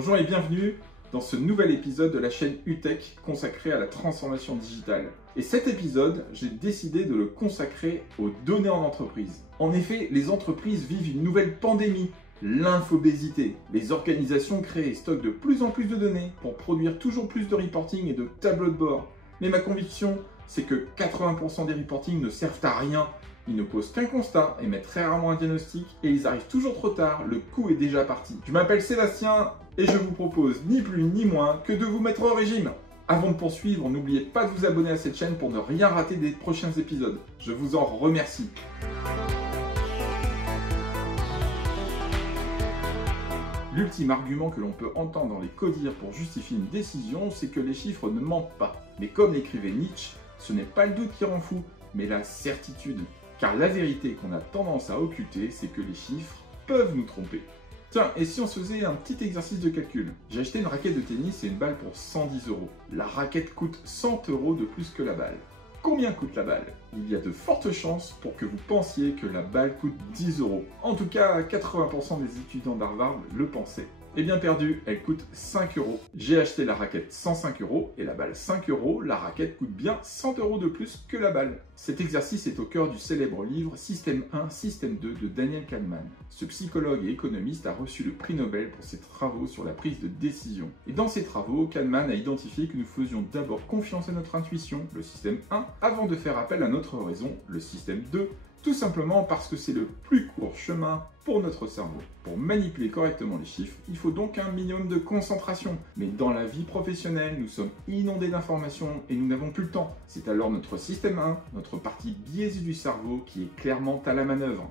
Bonjour et bienvenue dans ce nouvel épisode de la chaîne UTech consacrée à la transformation digitale. Et cet épisode, j'ai décidé de le consacrer aux données en entreprise. En effet, les entreprises vivent une nouvelle pandémie, l'infobésité. Les organisations créent et stockent de plus en plus de données pour produire toujours plus de reporting et de tableaux de bord. Mais ma conviction, c'est que 80% des reportings ne servent à rien. Ils ne posent qu'un constat, émettent très rarement un diagnostic et ils arrivent toujours trop tard, le coup est déjà parti. Je m'appelle Sébastien et je vous propose ni plus ni moins que de vous mettre au régime. Avant de poursuivre, n'oubliez pas de vous abonner à cette chaîne pour ne rien rater des prochains épisodes. Je vous en remercie. L'ultime argument que l'on peut entendre dans les codires pour justifier une décision, c'est que les chiffres ne mentent pas. Mais comme l'écrivait Nietzsche, ce n'est pas le doute qui rend fou, mais la certitude. Car la vérité qu'on a tendance à occulter, c'est que les chiffres peuvent nous tromper. Tiens, et si on se faisait un petit exercice de calcul? J'ai acheté une raquette de tennis et une balle pour 110 €. La raquette coûte 100 € de plus que la balle. Combien coûte la balle? Il y a de fortes chances pour que vous pensiez que la balle coûte 10 €. En tout cas, 80% des étudiants d'Harvard le pensaient. Eh bien perdu, elle coûte 5 €. J'ai acheté la raquette 105 € et la balle 5 €. La raquette coûte bien 100 € de plus que la balle. Cet exercice est au cœur du célèbre livre Système 1, Système 2 de Daniel Kahneman. Ce psychologue et économiste a reçu le prix Nobel pour ses travaux sur la prise de décision. Et dans ses travaux, Kahneman a identifié que nous faisions d'abord confiance à notre intuition, le système 1, avant de faire appel à notre raison, le système 2, tout simplement parce que c'est le plus court chemin pour notre cerveau. Pour manipuler correctement les chiffres, il faut donc un minimum de concentration. Mais dans la vie professionnelle, nous sommes inondés d'informations et nous n'avons plus le temps. C'est alors notre système 1, notre partie biaisée du cerveau, qui est clairement à la manœuvre.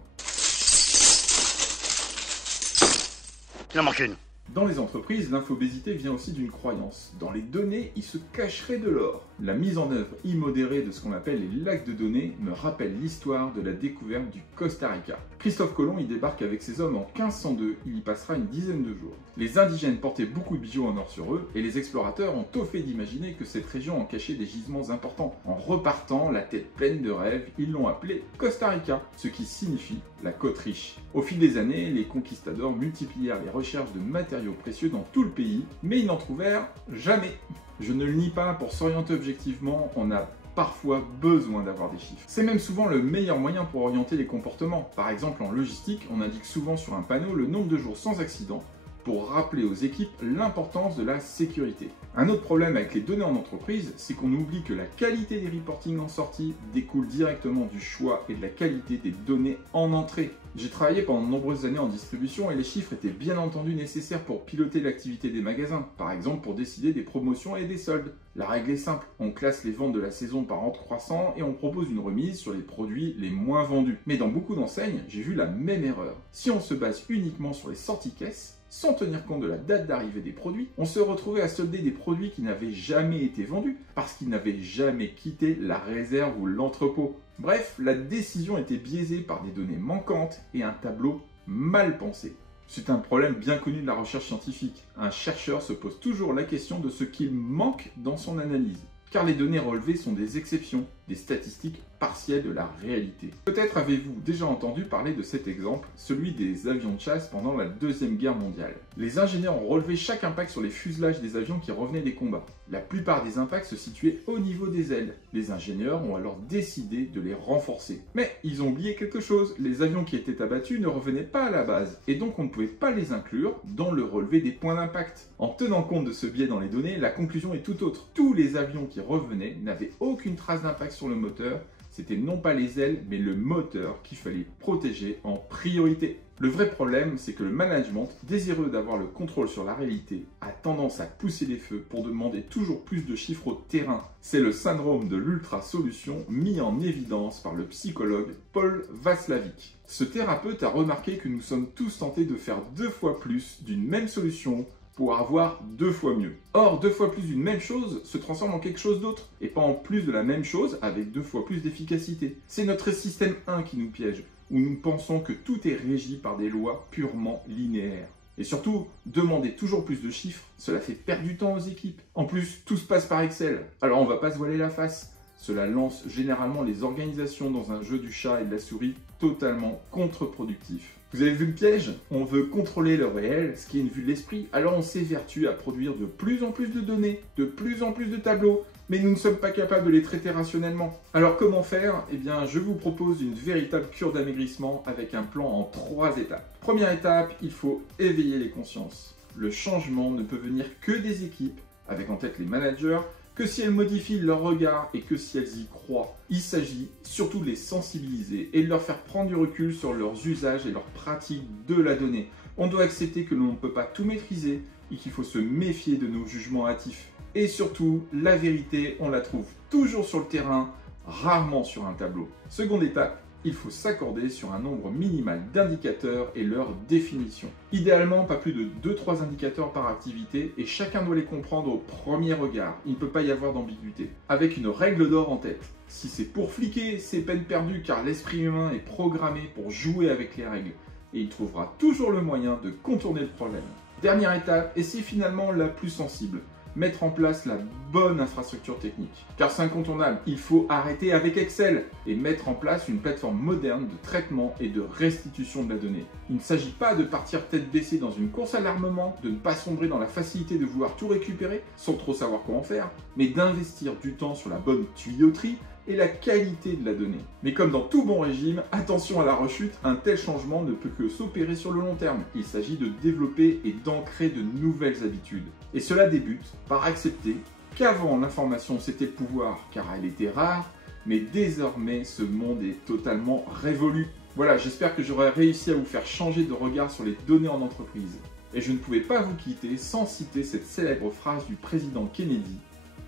Il en manque une. Dans les entreprises, l'infobésité vient aussi d'une croyance. Dans les données, il se cacherait de l'or. La mise en œuvre immodérée de ce qu'on appelle les lacs de données me rappelle l'histoire de la découverte du Costa Rica. Christophe Colomb y débarque avec ses hommes en 1502, il y passera une dizaine de jours. Les indigènes portaient beaucoup de bijoux en or sur eux et les explorateurs ont tôt fait d'imaginer que cette région en cachait des gisements importants. En repartant, la tête pleine de rêves, ils l'ont appelé Costa Rica, ce qui signifie la côte riche. Au fil des années, les conquistadors multiplièrent les recherches de matériaux précieux dans tout le pays, mais ils n'en trouvèrent jamais. Je ne le nie pas, pour s'orienter objectivement, on a parfois besoin d'avoir des chiffres. C'est même souvent le meilleur moyen pour orienter les comportements. Par exemple, en logistique, on indique souvent sur un panneau le nombre de jours sans accident pour rappeler aux équipes l'importance de la sécurité. Un autre problème avec les données en entreprise, c'est qu'on oublie que la qualité des reportings en sortie découle directement du choix et de la qualité des données en entrée. J'ai travaillé pendant de nombreuses années en distribution et les chiffres étaient bien entendu nécessaires pour piloter l'activité des magasins, par exemple pour décider des promotions et des soldes. La règle est simple, on classe les ventes de la saison par ordre croissant et on propose une remise sur les produits les moins vendus. Mais dans beaucoup d'enseignes, j'ai vu la même erreur. Si on se base uniquement sur les sorties caisses, sans tenir compte de la date d'arrivée des produits, on se retrouvait à solder des produits qui n'avaient jamais été vendus parce qu'ils n'avaient jamais quitté la réserve ou l'entrepôt. Bref, la décision était biaisée par des données manquantes et un tableau mal pensé. C'est un problème bien connu de la recherche scientifique. Un chercheur se pose toujours la question de ce qu'il manque dans son analyse. Car les données relevées sont des exceptions, des statistiques partielles de la réalité. Peut-être avez-vous déjà entendu parler de cet exemple, celui des avions de chasse pendant la Deuxième Guerre mondiale. Les ingénieurs ont relevé chaque impact sur les fuselages des avions qui revenaient des combats. La plupart des impacts se situaient au niveau des ailes. Les ingénieurs ont alors décidé de les renforcer. Mais ils ont oublié quelque chose, les avions qui étaient abattus ne revenaient pas à la base, et donc on ne pouvait pas les inclure dans le relevé des points d'impact. En tenant compte de ce biais dans les données, la conclusion est tout autre. Tous les avions qui revenaient n'avaient aucune trace d'impact sur le moteur. C'était non pas les ailes, mais le moteur qu'il fallait protéger en priorité. Le vrai problème, c'est que le management, désireux d'avoir le contrôle sur la réalité, a tendance à pousser les feux pour demander toujours plus de chiffres au terrain. C'est le syndrome de l'ultra-solution mis en évidence par le psychologue Paul Václavic. Ce thérapeute a remarqué que nous sommes tous tentés de faire 2 fois plus d'une même solution pour avoir 2 fois mieux. Or, 2 fois plus d'une même chose se transforme en quelque chose d'autre, et pas en plus de la même chose avec 2 fois plus d'efficacité. C'est notre système 1 qui nous piège, où nous pensons que tout est régi par des lois purement linéaires. Et surtout, demander toujours plus de chiffres, cela fait perdre du temps aux équipes. En plus, tout se passe par Excel, alors on va pas se voiler la face. Cela lance généralement les organisations dans un jeu du chat et de la souris totalement contre-productif. Vous avez vu le piège? On veut contrôler le réel, ce qui est une vue de l'esprit, alors on s'évertue à produire de plus en plus de données, de plus en plus de tableaux, mais nous ne sommes pas capables de les traiter rationnellement. Alors comment faire? Eh bien, je vous propose une véritable cure d'amaigrissement avec un plan en 3 étapes. Première étape, il faut éveiller les consciences. Le changement ne peut venir que des équipes, avec en tête les managers, que si elles modifient leur regard et que si elles y croient. Il s'agit surtout de les sensibiliser et de leur faire prendre du recul sur leurs usages et leurs pratiques de la donnée. On doit accepter que l'on ne peut pas tout maîtriser et qu'il faut se méfier de nos jugements hâtifs. Et surtout, la vérité, on la trouve toujours sur le terrain, rarement sur un tableau. Seconde étape, il faut s'accorder sur un nombre minimal d'indicateurs et leur définition. Idéalement, pas plus de 2-3 indicateurs par activité et chacun doit les comprendre au premier regard. Il ne peut pas y avoir d'ambiguïté. Avec une règle d'or en tête. Si c'est pour fliquer, c'est peine perdue car l'esprit humain est programmé pour jouer avec les règles et il trouvera toujours le moyen de contourner le problème. Dernière étape, et c'est finalement la plus sensible. Mettre en place la bonne infrastructure technique. Car c'est incontournable, il faut arrêter avec Excel et mettre en place une plateforme moderne de traitement et de restitution de la donnée. Il ne s'agit pas de partir tête baissée dans une course à l'armement, de ne pas sombrer dans la facilité de vouloir tout récupérer sans trop savoir comment faire, mais d'investir du temps sur la bonne tuyauterie et la qualité de la donnée. Mais comme dans tout bon régime, attention à la rechute, un tel changement ne peut que s'opérer sur le long terme. Il s'agit de développer et d'ancrer de nouvelles habitudes. Et cela débute par accepter qu'avant l'information c'était le pouvoir car elle était rare, mais désormais ce monde est totalement révolu. Voilà, j'espère que j'aurai réussi à vous faire changer de regard sur les données en entreprise. Et je ne pouvais pas vous quitter sans citer cette célèbre phrase du président Kennedy: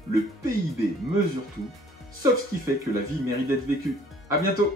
le PIB mesure tout, sauf ce qui fait que la vie mérite d'être vécue. À bientôt!